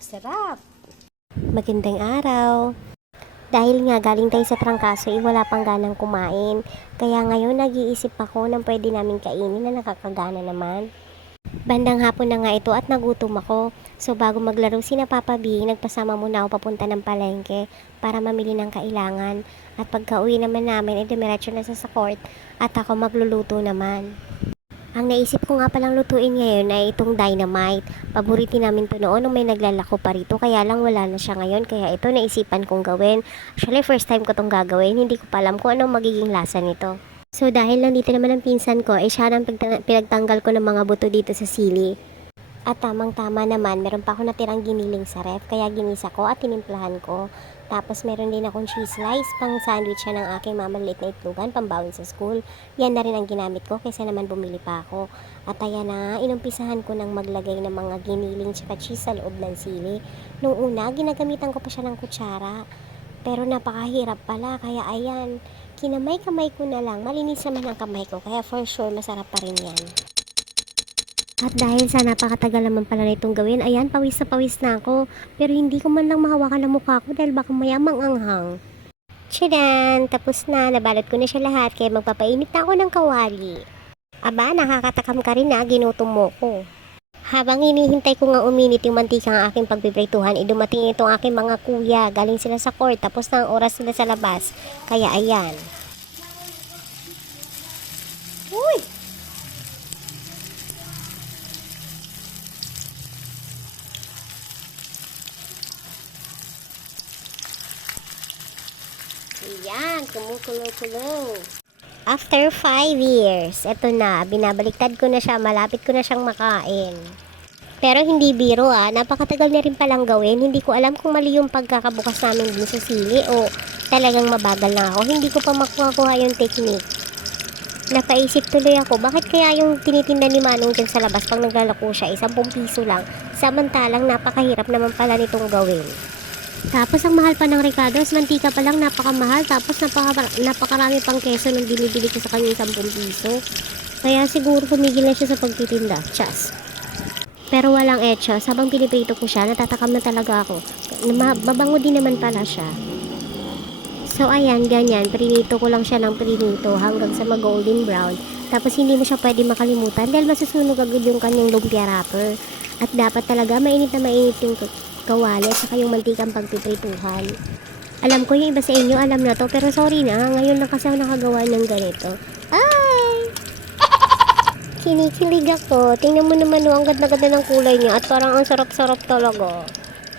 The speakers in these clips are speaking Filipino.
Sarap! Magandang araw. Dahil nga galing tayo sa trangkaso, wala pang ganang kumain. Kaya ngayon nag-iisip ako ng pwede namin kainin na nakakagana naman. Bandang hapon na nga ito at nagutom ako. So bago maglaro sina Papa B, nagpasama muna ako papunta ng palengke para mamili ng kailangan. At pagka-uwi naman namin, dumiretso na sa court at ako magluluto naman. Ang naisip ko nga palang lutuin ngayon ay itong dynamite. Paborito namin to noon nung may naglalako pa rito, kaya lang wala na siya ngayon, kaya ito naisipan kong gawin. Actually, first time ko tong gagawin, hindi ko pa alam kung anong magiging lasa nito. So dahil nandito naman ang pinsan ko, siya nang pinagtanggal ko ng mga buto dito sa sili. At tamang-tama naman, meron pa ako natirang giniling sa ref, kaya ginisa ko at tinimplahan ko. Tapos meron din akong cheese slice, pang sandwich siya ng aking mamaliit na itlogan, pambawin sa school. Yan na rin ang ginamit ko, kaysa naman bumili pa ako. At ayan na, inumpisahan ko ng maglagay ng mga giniling tsaka cheese sa loob ng sili. Nung una, ginagamitan ko pa siya ng kutsara. Pero napakahirap pala, kaya ayan, kinamay-kamay ko na lang. Malinis naman ang kamay ko, kaya for sure masarap pa rin yan. At dahil sa napakatagal naman pala na itong gawin, ayan, pawis na ako. Pero hindi ko man lang mahawakan ang mukha ko dahil baka mayamang anghang. Tchadan! Tapos na, nabalot ko na siya lahat kaya magpapainit na ako ng kawali. Aba, nakakatakam ka rin na, ginutom mo ko. Habang hinihintay ko nga uminit yung mantika ng aking pagpiprituhan, dumating itong aking mga kuya. Galing sila sa court, tapos na ang oras sila sa labas. Kaya ayan. Uy! Ayan, kumukulo-kulo. After 5 years, eto na, binabaliktad ko na siya, malapit ko na siyang makain. Pero hindi biro napakatagal na rin palang gawin. Hindi ko alam kung mali yung pagkakabukas namin din sa sili o talagang mabagal na ako. Hindi ko pa makuha yung technique. Napaisip tuloy ako, bakit kaya yung tinitinda ni Manong dyan sa labas pag naglalako siya, 10 piso lang. Samantalang napakahirap naman pala nitong gawin. Tapos ang mahal pa ng Ricardo's, mantika pa lang napakamahal, tapos napakarami pang keso nung binibili ko sa kanya 10 piso. Kaya siguro tumigil na siya sa pagtitinda. Chas. Pero walang etchos, habang piniprito ko siya, natatakam na talaga ako. Mabango din naman pala siya. So ayan, ganyan, prinito ko lang siya ng prinito hanggang sa mag-golden brown. Tapos hindi mo siya pwede makalimutan dahil masusunog agad yung kanyang lumpia wrapper. At dapat talaga mainit na mainit yung kawali at saka yung mantikang pagpiprituhan. Alam ko yung iba sa inyo alam na to, pero sorry na, ngayon lang kasi ako nakagawa ng ganito. Ay! Kinikilig ako. Tingnan mo naman, ang ganda-ganda ng kulay niya at parang ang sarap-sarap talaga.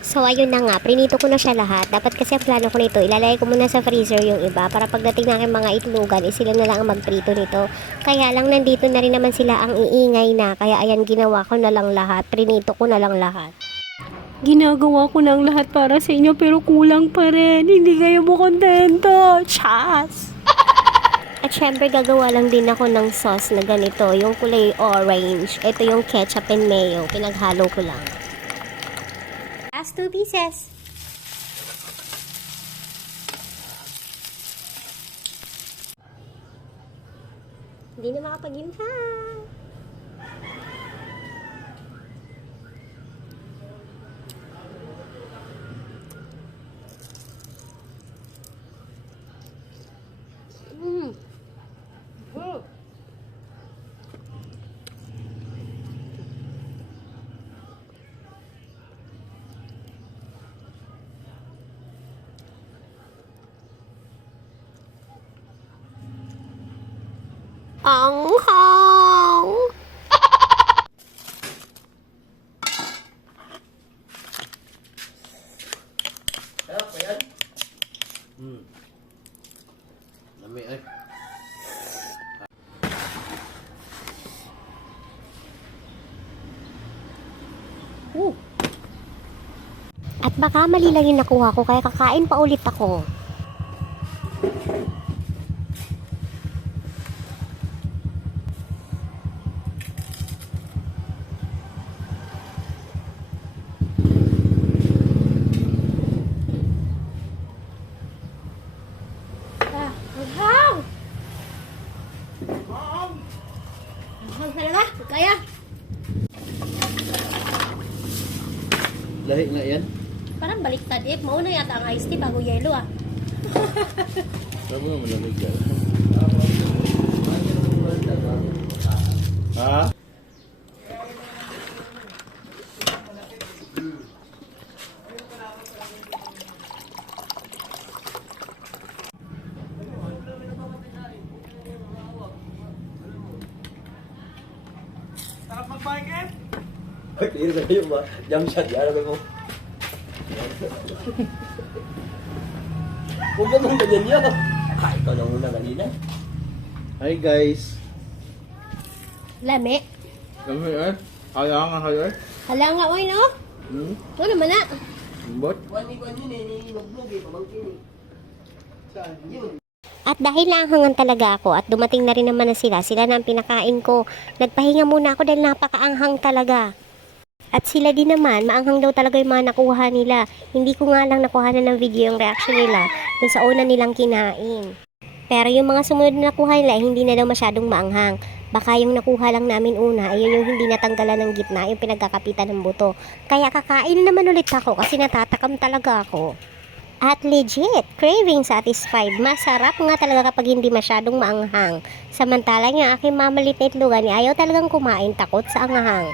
So ayun na nga, prinito ko na siya lahat. Dapat kasi ang plano ko nito, ilalagay ko muna sa freezer yung iba para pagdating na aking mga itlogan, sila na lang ang magprito nito. Kaya lang nandito na rin naman sila ang iingay na, kaya ayan, ginawa ko na lang lahat, prinito ko na lang lahat. Ginagawa ko ng lahat para sa inyo pero kulang pa rin. Hindi kayo mo kontento. Chas! At syempre gagawa lang din ako ng sauce na ganito, yung kulay orange. Ito yung ketchup and mayo, pinaghalo ko lang. Last 2 pieces. Hindi na makapag-inhale. Ang hang! Sarap ba yan? Lami ay. At baka mali lang yung nakuha ko, kaya kakain pa ulit ako. Lahi nga yan. Parang baliktad eh. Mauna yata ang iced tea bago yelo ah. Sabi mo, malamig yan. Ha? Hindi na kayo ba? Jump shot, yan mo. Huwag naman ganyan yun. Ikaw na muna kanina. Hi guys. Lami. Kami eh. Kaya nga kayo eh. Hala nga, oy no? Hmm? Ano naman na? Bot? Wani-wani yun eh, nilog-log eh, pamangkin eh. Saan? Yun. At dahil naanghangan talaga ako at dumating na rin naman na sila na ang pinakain ko. Nagpahinga muna ako dahil napakaanghang talaga. At sila din naman, maanghang daw talaga yung mga nakuha nila. Hindi ko nga lang nakuha na ng video yung reaction nila dun sa una nilang kinain. Pero yung mga sumunod na nakuha nila, hindi na daw masyadong maanghang. Baka yung nakuha lang namin una, ayun yung hindi natanggalan ng gitna, yung pinagkakapitan ng buto. Kaya kakain naman ulit ako kasi natatakam talaga ako. At legit, craving satisfied. Masarap nga talaga kapag hindi masyadong maanghang. Samantala yung aking mamalit na itlogan, ayaw talagang kumain, takot sa anghang.